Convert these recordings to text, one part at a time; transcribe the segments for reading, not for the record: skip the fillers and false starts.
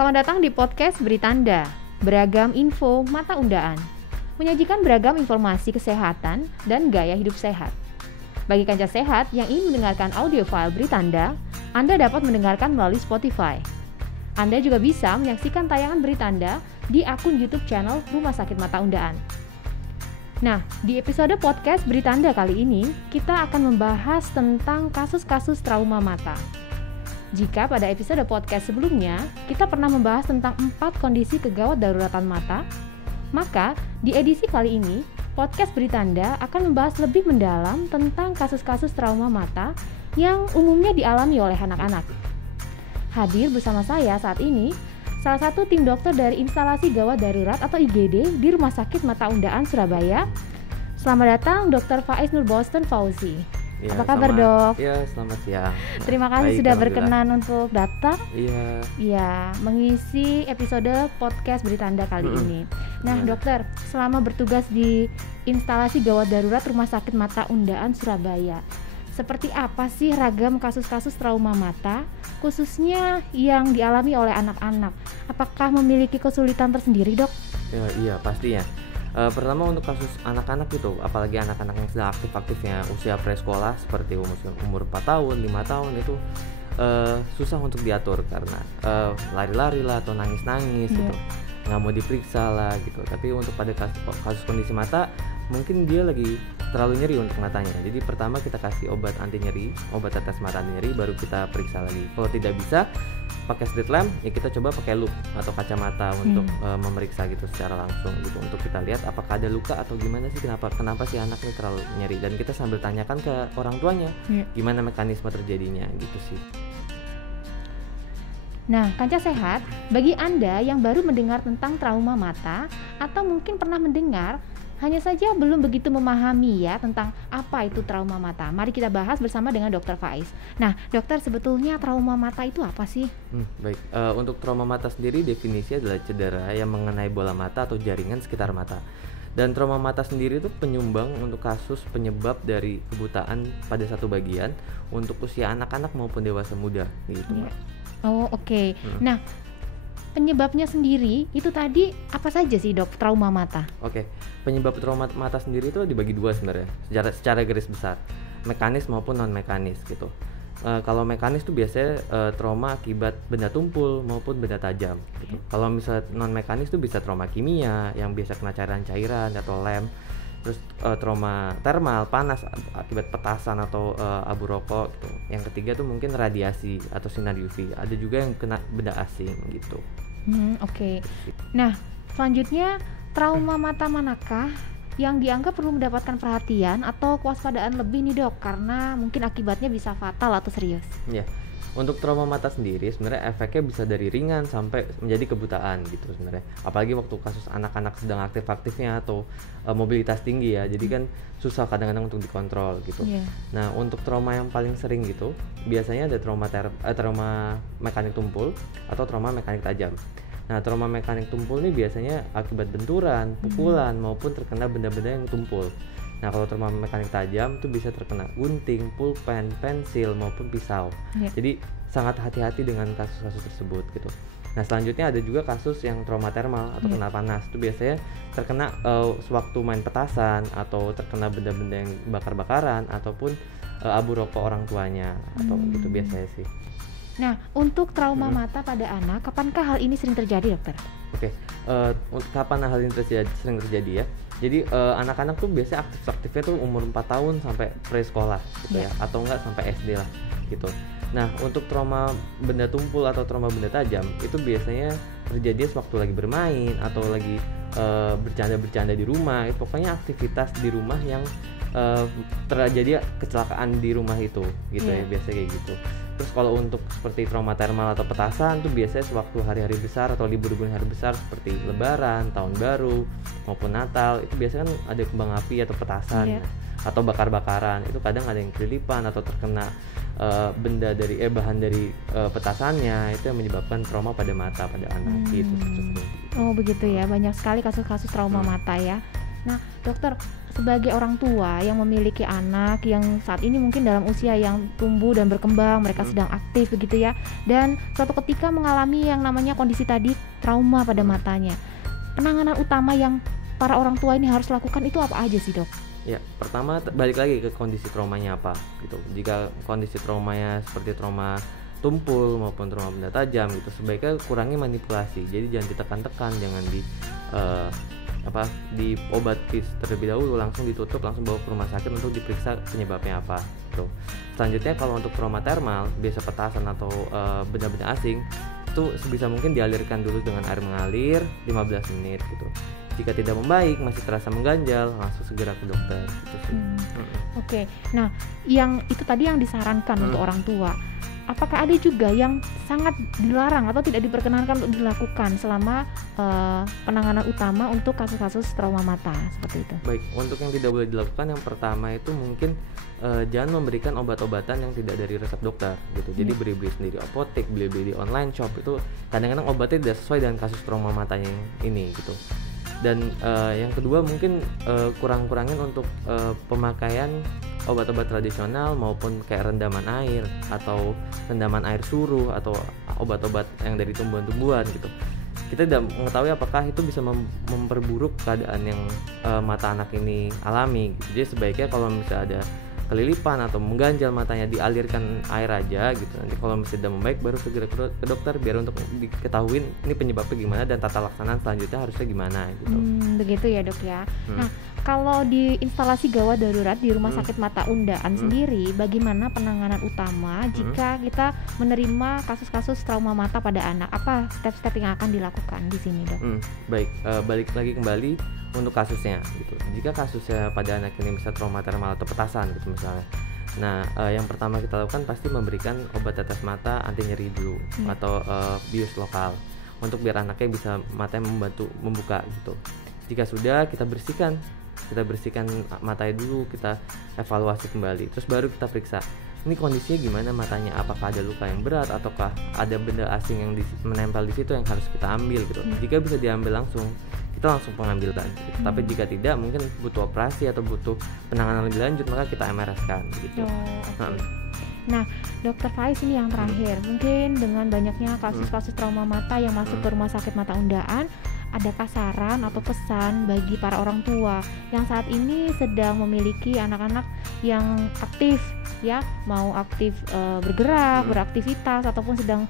Selamat datang di podcast Beritanda, beragam info mata undaan, menyajikan beragam informasi kesehatan dan gaya hidup sehat. Bagi kanca sehat yang ingin mendengarkan audio file Beritanda, Anda dapat mendengarkan melalui Spotify. Anda juga bisa menyaksikan tayangan Beritanda di akun YouTube channel Rumah Sakit Mata Undaan. Nah, di episode podcast Beritanda kali ini, kita akan membahas tentang kasus-kasus trauma mata. Jika pada episode podcast sebelumnya, kita pernah membahas tentang 4 kondisi kegawat daruratan mata, maka di edisi kali ini, podcast Beritanda akan membahas lebih mendalam tentang kasus-kasus trauma mata yang umumnya dialami oleh anak-anak. Hadir bersama saya saat ini, salah satu tim dokter dari instalasi gawat darurat atau IGD di Rumah Sakit Mata Undaan, Surabaya. Selamat datang Dr. Faiz Nurboston Fauzi. Ya, apa kabar dok? Ya, selamat siang. Terima kasih sudah berkenan untuk datang. Iya, mengisi episode podcast Beritanda kali ini. Nah dokter, selama bertugas di instalasi gawat darurat Rumah Sakit Mata Undaan, Surabaya, seperti apa sih ragam kasus-kasus trauma mata, khususnya yang dialami oleh anak-anak? Apakah memiliki kesulitan tersendiri dok? Iya pastinya. Pertama untuk kasus anak-anak itu, apalagi anak-anak yang sedang aktif-aktifnya usia presekolah seperti umur 4 tahun, 5 tahun itu susah untuk diatur karena lari-lari lah atau nangis-nangis gitu, nggak mau diperiksa lah gitu. Tapi untuk pada kasus kondisi mata, mungkin dia lagi terlalu nyeri untuk matanya. Jadi pertama kita kasih obat anti nyeri, obat tetes mata anti nyeri, baru kita periksa lagi. Kalau tidak bisa pakai slit lamp, ya kita coba pakai loop atau kacamata untuk memeriksa gitu secara langsung gitu, untuk kita lihat apakah ada luka atau gimana sih, kenapa sih anak ini terlalu nyeri, dan kita sambil tanyakan ke orang tuanya gimana mekanisme terjadinya gitu sih. Nah, kanca sehat, bagi Anda yang baru mendengar tentang trauma mata atau mungkin pernah mendengar, hanya saja belum begitu memahami ya tentang apa itu trauma mata. Mari kita bahas bersama dengan Dr. Faiz. Nah, dokter, sebetulnya trauma mata itu apa sih? Baik, untuk trauma mata sendiri definisi adalah cedera yang mengenai bola mata atau jaringan sekitar mata. Dan trauma mata sendiri itu penyumbang untuk kasus penyebab dari kebutaan pada satu bagian untuk usia anak-anak maupun dewasa muda gitu. Oh, oke. Nah, penyebabnya sendiri itu tadi apa saja sih dok, trauma mata? Oke, penyebab trauma mata sendiri itu dibagi dua sebenarnya, secara garis besar, mekanis maupun non mekanis gitu. Kalau mekanis tuh biasanya trauma akibat benda tumpul maupun benda tajam gitu. Kalau misalnya non mekanis tuh bisa trauma kimia yang biasa kena cairan-cairan atau lem. Terus trauma termal, panas akibat petasan atau abu rokok gitu. Yang ketiga tuh mungkin radiasi atau sinar UV. Ada juga yang kena benda asing gitu. Oke. Nah, selanjutnya trauma mata manakah yang dianggap perlu mendapatkan perhatian atau kewaspadaan lebih nih dok, karena mungkin akibatnya bisa fatal atau serius? Ya, untuk trauma mata sendiri sebenarnya efeknya bisa dari ringan sampai menjadi kebutaan gitu sebenarnya. Apalagi waktu kasus anak-anak sedang aktif-aktifnya atau mobilitas tinggi ya, jadi kan susah kadang-kadang untuk dikontrol gitu. Nah, untuk trauma yang paling sering gitu biasanya ada trauma mekanik tumpul atau trauma mekanik tajam. Nah, trauma mekanik tumpul ini biasanya akibat benturan, pukulan maupun terkena benda-benda yang tumpul. Nah, kalau trauma mekanik tajam itu bisa terkena gunting, pulpen, pensil maupun pisau. Jadi sangat hati-hati dengan kasus-kasus tersebut gitu. Nah, selanjutnya ada juga kasus yang trauma termal atau kena panas. Itu biasanya terkena sewaktu main petasan atau terkena benda-benda yang bakar-bakaran ataupun abu rokok orang tuanya atau gitu biasanya sih. Nah, untuk trauma mata pada anak, kapankah hal ini sering terjadi dokter? Oke, kapan hal ini sering terjadi ya? Jadi anak-anak tuh biasanya aktif-aktifnya tuh umur 4 tahun sampai presekolah gitu ya, atau enggak sampai SD lah gitu. Nah, untuk trauma benda tumpul atau trauma benda tajam itu biasanya terjadi sewaktu lagi bermain atau lagi bercanda-bercanda di rumah. Pokoknya aktivitas di rumah yang terjadi kecelakaan di rumah itu gitu ya, biasanya kayak gitu. Terus kalau untuk seperti trauma termal atau petasan tuh biasanya sewaktu hari-hari besar atau libur-libur hari besar seperti Lebaran, Tahun Baru maupun Natal, itu biasanya kan ada kembang api atau petasan atau bakar-bakaran. Itu kadang ada yang kelilipan atau terkena bahan dari petasannya, itu yang menyebabkan trauma pada mata pada anak gitu. Oh begitu ya, banyak sekali kasus-kasus trauma mata ya. Nah dokter, sebagai orang tua yang memiliki anak yang saat ini mungkin dalam usia yang tumbuh dan berkembang, mereka sedang aktif begitu ya, dan suatu ketika mengalami yang namanya kondisi tadi trauma pada matanya. Penanganan utama yang para orang tua ini harus lakukan itu apa aja sih, Dok? Ya, pertama balik lagi ke kondisi traumanya apa gitu. Jika kondisi traumanya seperti trauma tumpul maupun trauma benda tajam gitu, sebaiknya kurangi manipulasi. Jadi jangan ditekan-tekan, jangan diobati terlebih dahulu, langsung ditutup, langsung bawa ke rumah sakit untuk diperiksa penyebabnya apa gitu. Selanjutnya kalau untuk trauma termal, biasa petasan atau benda-benda asing, itu sebisa mungkin dialirkan dulu dengan air mengalir 15 menit gitu. Jika tidak membaik, masih terasa mengganjal, langsung segera ke dokter gitu sih. Oke. Nah, yang itu tadi yang disarankan untuk orang tua. Apakah ada juga yang sangat dilarang atau tidak diperkenankan untuk dilakukan selama penanganan utama untuk kasus-kasus trauma mata seperti itu? Baik, untuk yang tidak boleh dilakukan, yang pertama itu mungkin jangan memberikan obat-obatan yang tidak dari resep dokter gitu. Jadi beli-beli sendiri apotek, beli-beli di online shop, itu kadang-kadang obatnya tidak sesuai dengan kasus trauma matanya yang ini gitu. Dan yang kedua mungkin kurang-kurangin untuk pemakaian obat-obat tradisional maupun kayak rendaman air atau rendaman air suruh atau obat-obat yang dari tumbuhan-tumbuhan gitu. Kita tidak mengetahui apakah itu bisa memperburuk keadaan yang mata anak ini alami gitu. Jadi sebaiknya kalau misalnya ada kelilipan atau mengganjal matanya, dialirkan air aja gitu. Nanti kalau misalnya sudah membaik baru segera ke dokter biar untuk diketahui ini penyebabnya gimana dan tata laksanaan selanjutnya harusnya gimana gitu. Begitu ya, Dok ya. Nah, kalau di instalasi gawat darurat di Rumah Sakit Mata Undaan sendiri, bagaimana penanganan utama jika kita menerima kasus-kasus trauma mata pada anak? Apa step-step yang akan dilakukan di sini, Dok? Baik, balik lagi kembali untuk kasusnya gitu. Jika kasusnya pada anak ini bisa trauma termal atau petasan gitu misalnya. Nah, yang pertama kita lakukan pasti memberikan obat tetes mata anti nyeri dulu atau bius lokal untuk biar anaknya bisa matanya membantu membuka gitu. Jika sudah, kita bersihkan matanya dulu, kita evaluasi kembali, terus baru kita periksa ini kondisinya gimana matanya, apakah ada luka yang berat ataukah ada benda asing yang menempel di situ yang harus kita ambil gitu. Jika bisa diambil langsung, kita langsung pengambilan gitu. Tapi jika tidak, mungkin butuh operasi atau butuh penanganan lebih lanjut, maka kita MRS-kan gitu. Nah, Dokter Faiz, ini yang terakhir, mungkin dengan banyaknya kasus-kasus trauma mata yang masuk ke Rumah Sakit Mata Undaan, adakah saran atau pesan bagi para orang tua yang saat ini sedang memiliki anak-anak yang aktif ya, mau aktif bergerak, beraktivitas ataupun sedang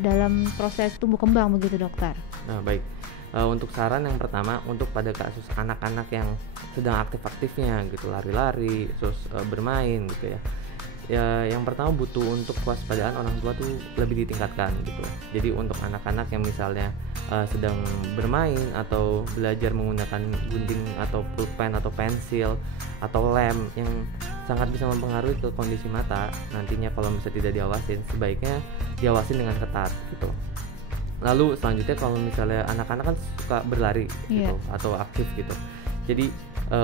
dalam proses tumbuh kembang begitu, Dokter? Nah, baik. Untuk saran yang pertama, untuk pada kasus anak-anak yang sedang aktif-aktifnya gitu, lari-lari, terus bermain gitu ya. Ya, yang pertama butuh untuk kewaspadaan orang tua tuh lebih ditingkatkan gitu. Jadi untuk anak-anak yang misalnya sedang bermain atau belajar menggunakan gunting atau pulpen atau pensil atau lem yang sangat bisa mempengaruhi ke kondisi mata, nantinya kalau misalnya tidak diawasin, sebaiknya diawasin dengan ketat gitu. Lalu selanjutnya kalau misalnya anak-anak kan suka berlari gitu atau aktif gitu. Jadi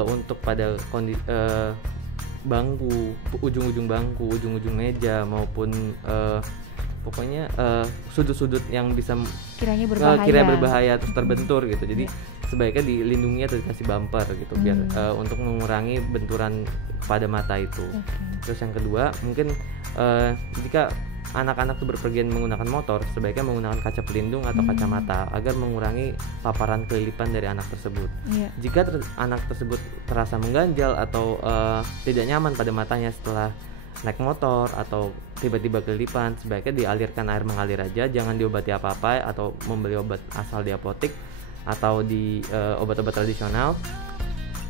untuk pada kondisi bangku, ujung-ujung bangku, ujung-ujung meja maupun pokoknya sudut-sudut yang bisa kiranya berbahaya terus terbentur gitu. Jadi sebaiknya dilindungi atau dikasih bumper gitu biar untuk mengurangi benturan pada mata itu. Terus yang kedua, mungkin jika anak-anak itu berpergian menggunakan motor, sebaiknya menggunakan kaca pelindung atau kacamata agar mengurangi paparan kelilipan dari anak tersebut. Jika anak tersebut terasa mengganjal atau tidak nyaman pada matanya setelah naik motor atau tiba-tiba kelilipan, sebaiknya dialirkan air mengalir aja, jangan diobati apa-apa atau membeli obat asal di apotek atau di obat-obat tradisional.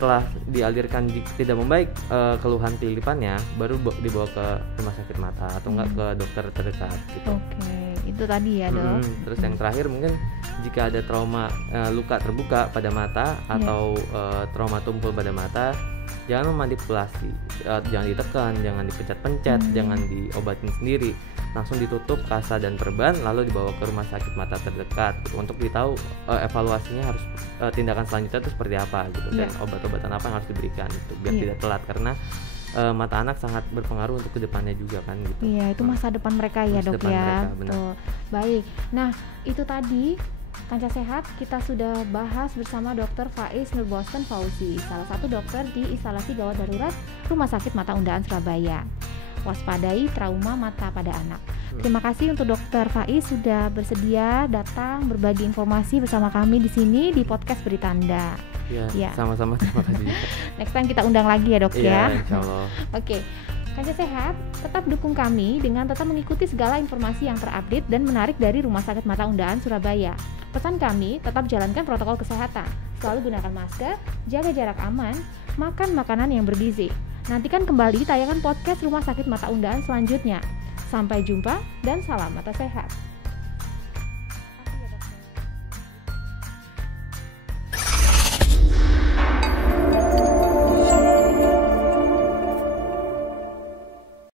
Setelah dialirkan tidak membaik keluhan kelilipannya, baru dibawa ke rumah sakit mata atau enggak ke dokter terdekat gitu. Oke, itu tadi ya, Dok. Terus yang terakhir mungkin jika ada trauma luka terbuka pada mata atau trauma tumpul pada mata, jangan memanipulasi, jangan ditekan, jangan dipencet-pencet, jangan diobatin sendiri, langsung ditutup kasa dan perban lalu dibawa ke rumah sakit mata terdekat gitu, untuk ditahu evaluasinya harus tindakan selanjutnya itu seperti apa gitu, dan obat-obatan apa yang harus diberikan gitu, biar tidak telat karena mata anak sangat berpengaruh untuk kedepannya juga kan gitu. Iya, itu masa depan mereka ya, Dok ya. Mereka, Tuh. Baik. Nah, itu tadi Kanca Sehat, kita sudah bahas bersama Dr. Faiz Nurbostan Fauzi, salah satu dokter di instalasi gawat darurat Rumah Sakit Mata Undaan Surabaya. Waspadai trauma mata pada anak. Terima kasih untuk Dr. Faiz sudah bersedia datang berbagi informasi bersama kami di sini di podcast Beritanda. Ya. Sama-sama, terima kasih. Next time kita undang lagi ya dok ya. Iya, insya Allah. Oke. Kanca Sehat, tetap dukung kami dengan tetap mengikuti segala informasi yang terupdate dan menarik dari Rumah Sakit Mata Undaan Surabaya. Pesan kami, tetap jalankan protokol kesehatan, selalu gunakan masker, jaga jarak aman, makan makanan yang bergizi. Nantikan kembali tayangan podcast Rumah Sakit Mata Undaan selanjutnya. Sampai jumpa dan salam mata sehat.